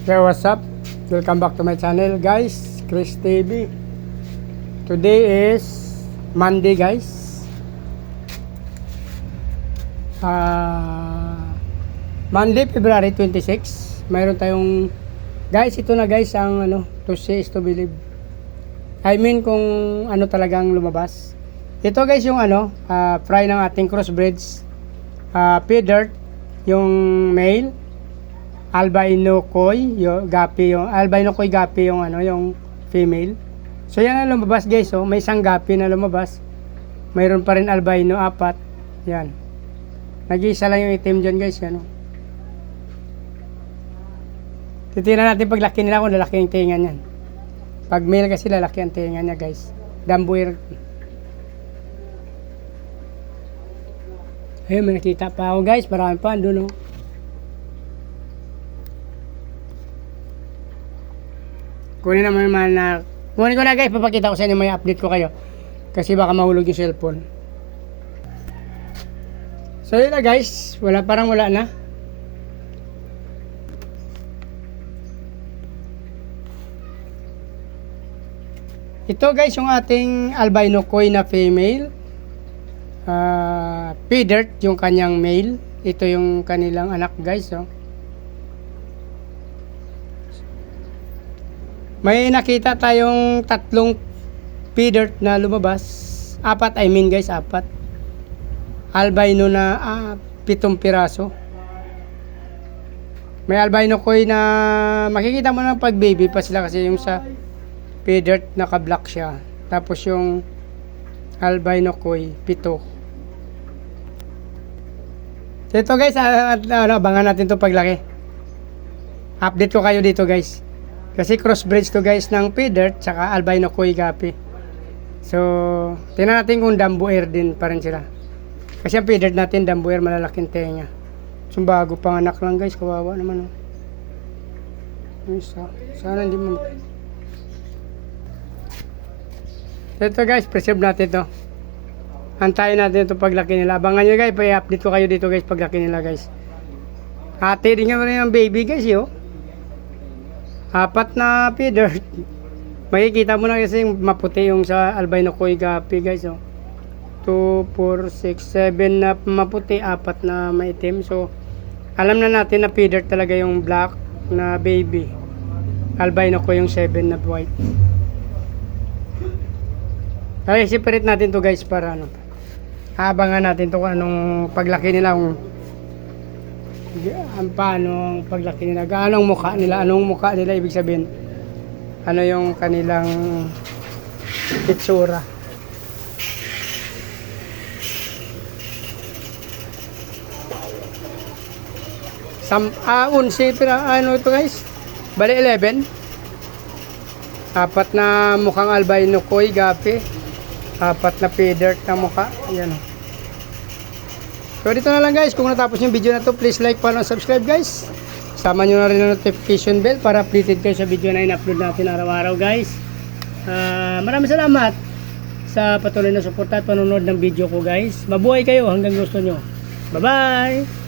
So what's up? Welcome back to my channel guys, Chris TV. Today is Monday guys. Monday, February 26. Mayroon tayong guys, ito na guys ang to see is to believe. I mean kung ano talagang lumabas. Ito guys yung fry ng ating crossbreeds. P-dirt yung male, albino koi yung gapi, yung albino koi gapi yung yung female. So yan ang lumabas guys, oh. May isang gapi na lumabas. Mayroon pa rin albino, 4. Yan. Nag-iisa lang yung itim dyan guys, yan, oh. Titignan natin paglaki nila kung lalaki yung tinga niyan. Pag male kasi lalaki ang tinga niya guys. Dambuir. Ayun, may nakita pa ako guys, marami pa andun, oh. Kunin ko na guys, papakita ko sa inyo, may update ko kayo. Kasi baka mahulog yung cellphone. So yun na guys, parang wala na. Ito guys yung ating albino koi na female. P-dirt yung kanyang male. Ito yung kanilang anak guys, oh. May nakita tayong 3 P-dirt na lumabas. 4 I mean guys, 4. Albino na 7 piraso. May albino koi na makikita mo na pag baby pa sila kasi yung sa P-dirt naka-black siya. Tapos yung albino koi 7. So ito guys, abangan natin to paglaki. Update ko kayo dito guys. Kasi crossbreeds to guys ng P-dirt tsaka albino koi gapi. So, tingnan natin kung dambuir din pa rin sila. Kasi ang P-dirt natin dambuir malalaking tenga. So bago panganak lang guys, kawawa naman, oh. Sana hindi mo. So ito guys, preserve natin to. Antayin natin ito paglaki nila. Abangan nyo guys, i-update ko kayo dito guys paglaki nila guys. Ate din nga rin yung baby guys, yo. 4 na P-dirt. Makikita mo na kasi yung maputi yung sa albino koi gapi guys, oh. 2, 4, 6, 7 na maputi, 4 na maitim. So alam na natin na P-dirt talaga yung black na baby. Albino koi yung 7 na white. Ay, separate natin to guys para abangan natin to kung anong paglaki nila, kung paano ang paglaki nila, anong mukha nila, ibig sabihin ano yung kanilang itsura. Unsi pero ito guys, bali 11. 4 na mukhang albino koi gapi, 4 na P-dirt na mukha. Ayan. So dito na lang guys. Kung natapos yung video na to, please like, follow, and subscribe guys. Sama nyo na rin ang notification bell para updated kayo sa video na in-upload natin araw-araw guys. Maraming salamat sa patuloy na suporta at panonood ng video ko guys. Mabuhay kayo hanggang gusto nyo. Bye bye!